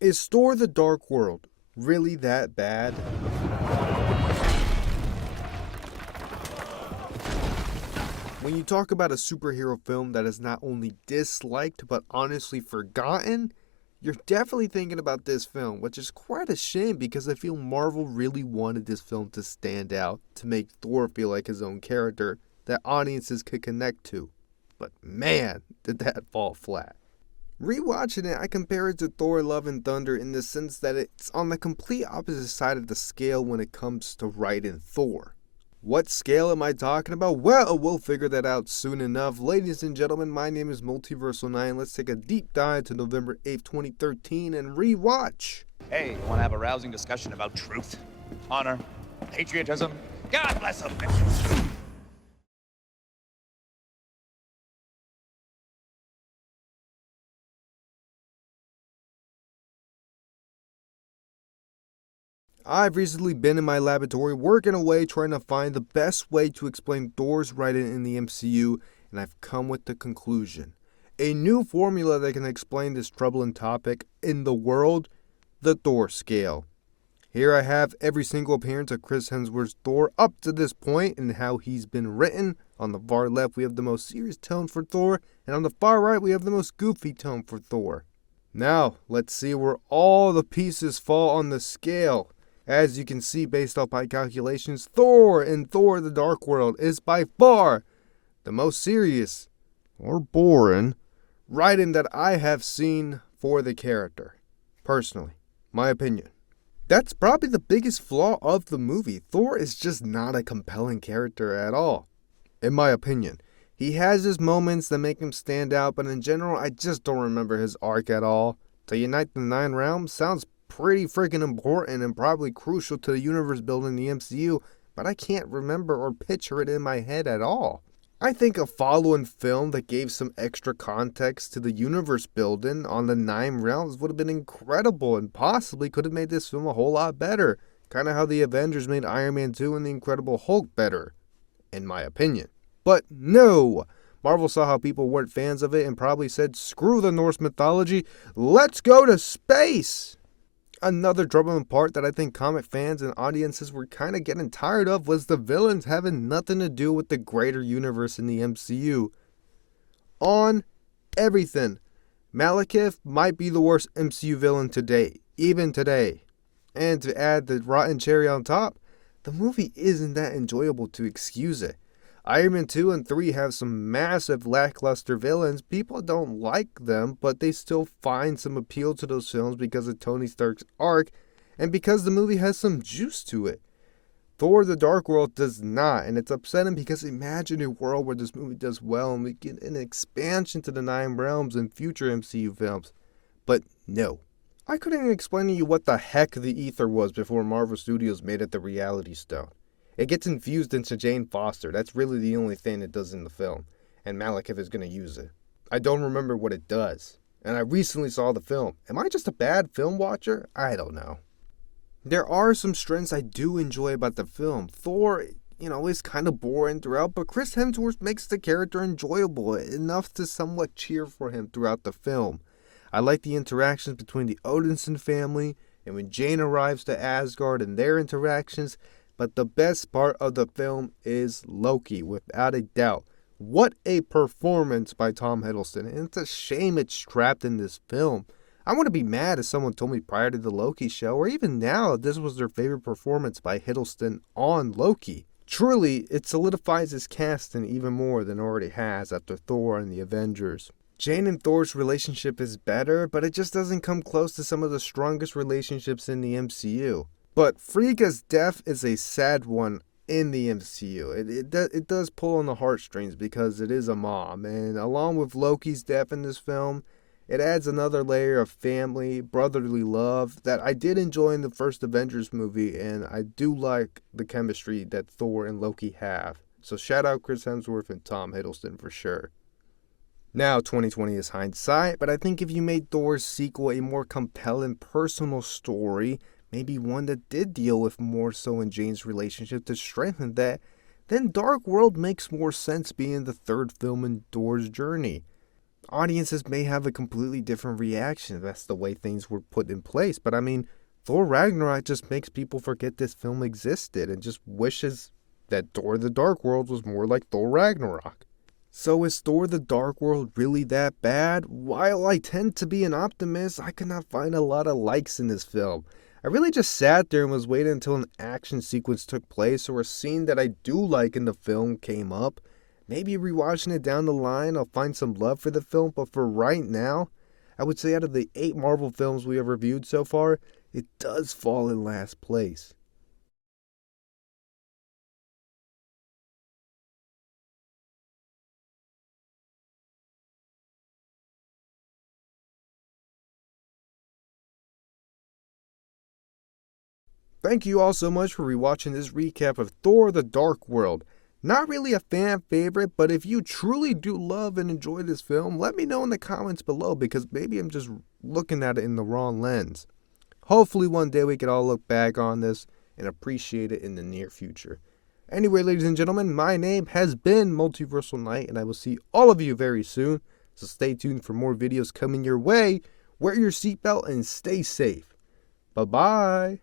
Is Thor the Dark World really that bad? When you talk about a superhero film that is not only disliked but honestly forgotten, you're definitely thinking about this film, which is quite a shame because I feel Marvel really wanted this film to stand out, to make Thor feel like his own character that audiences could connect to. But man, did that fall flat. Rewatching it, I compare it to Thor Love and Thunder in the sense that it's on the complete opposite side of the scale when it comes to writing Thor. What scale am I talking about? Well, we'll figure that out soon enough. Ladies and gentlemen, my name is Multiversal9. Let's take a deep dive to November 8th, 2013 and rewatch. Hey, you want to have a rousing discussion about truth, honor, patriotism? God bless them. I've recently been in my laboratory working away trying to find the best way to explain Thor's writing in the MCU, and I've come with the conclusion. A new formula that can explain this troubling topic in the world, the Thor scale. Here I have every single appearance of Chris Hemsworth's Thor up to this point and how he's been written. On the far left we have the most serious tone for Thor, and on the far right we have the most goofy tone for Thor. Now, let's see where all the pieces fall on the scale. As you can see based off my calculations, Thor in Thor the Dark World is by far the most serious, or boring, writing that I have seen for the character. Personally, my opinion. That's probably the biggest flaw of the movie. Thor is just not a compelling character at all, in my opinion. He has his moments that make him stand out, but in general, I just don't remember his arc at all. To unite the Nine Realms sounds pretty freaking important and probably crucial to the universe building the MCU, but I can't remember or picture it in my head at all. I think a following film that gave some extra context to the universe building on the Nine Realms would have been incredible and possibly could have made this film a whole lot better. Kind of how the Avengers made Iron Man 2 and the Incredible Hulk better, in my opinion. But no! Marvel saw how people weren't fans of it and probably said, screw the Norse mythology, let's go to space! Another troubling part that I think comic fans and audiences were kind of getting tired of was the villains having nothing to do with the greater universe in the MCU. On everything, Malekith might be the worst MCU villain to date, even today. And to add the rotten cherry on top, the movie isn't that enjoyable to excuse it. Iron Man 2 and 3 have some massive lackluster villains. People don't like them, but they still find some appeal to those films because of Tony Stark's arc and because the movie has some juice to it. Thor the Dark World does not, and it's upsetting because imagine a world where this movie does well and we get an expansion to the Nine Realms in future MCU films. But no. I couldn't even explain to you what the heck the ether was before Marvel Studios made it the Reality Stone. It gets infused into Jane Foster. That's really the only thing it does in the film. And Malekith is going to use it. I don't remember what it does. And I recently saw the film. Am I just a bad film watcher? I don't know. There are some strengths I do enjoy about the film. Thor, is kind of boring throughout, but Chris Hemsworth makes the character enjoyable enough to somewhat cheer for him throughout the film. I like the interactions between the Odinson family and when Jane arrives to Asgard and their interactions. But the best part of the film is Loki, without a doubt. What a performance by Tom Hiddleston. And it's a shame it's trapped in this film. I want to be mad if someone told me prior to the Loki show, or even now, that this was their favorite performance by Hiddleston on Loki. Truly, it solidifies his casting even more than it already has after Thor and the Avengers. Jane and Thor's relationship is better, but it just doesn't come close to some of the strongest relationships in the MCU. But Frigga's death is a sad one in the MCU. It does pull on the heartstrings because it is a mom. And along with Loki's death in this film, it adds another layer of family, brotherly love that I did enjoy in the first Avengers movie. And I do like the chemistry that Thor and Loki have. So shout out Chris Hemsworth and Tom Hiddleston for sure. Now, 2020 is hindsight, but I think if you made Thor's sequel a more compelling personal story, maybe one that did deal with more so in Jane's relationship to strengthen that, then Dark World makes more sense being the third film in Thor's journey. audiences may have a completely different reaction. That's the way things were put in place. But I mean, Thor Ragnarok just makes people forget this film existed and just wishes that Thor the Dark World was more like Thor Ragnarok. So is Thor the Dark World really that bad? While I tend to be an optimist, I could not find a lot of likes in this film. I really just sat there and was waiting until an action sequence took place or a scene that I do like in the film came up. Maybe rewatching it down the line, I'll find some love for the film, but for right now, I would say out of the 8 Marvel films we have reviewed so far, it does fall in last place. Thank you all so much for rewatching this recap of Thor the Dark World. Not really a fan favorite, but if you truly do love and enjoy this film, let me know in the comments below because maybe I'm just looking at it in the wrong lens. Hopefully one day we can all look back on this and appreciate it in the near future. Anyway, ladies and gentlemen, my name has been Multiversal Knight, and I will see all of you very soon. So stay tuned for more videos coming your way. Wear your seatbelt and stay safe. Bye-bye.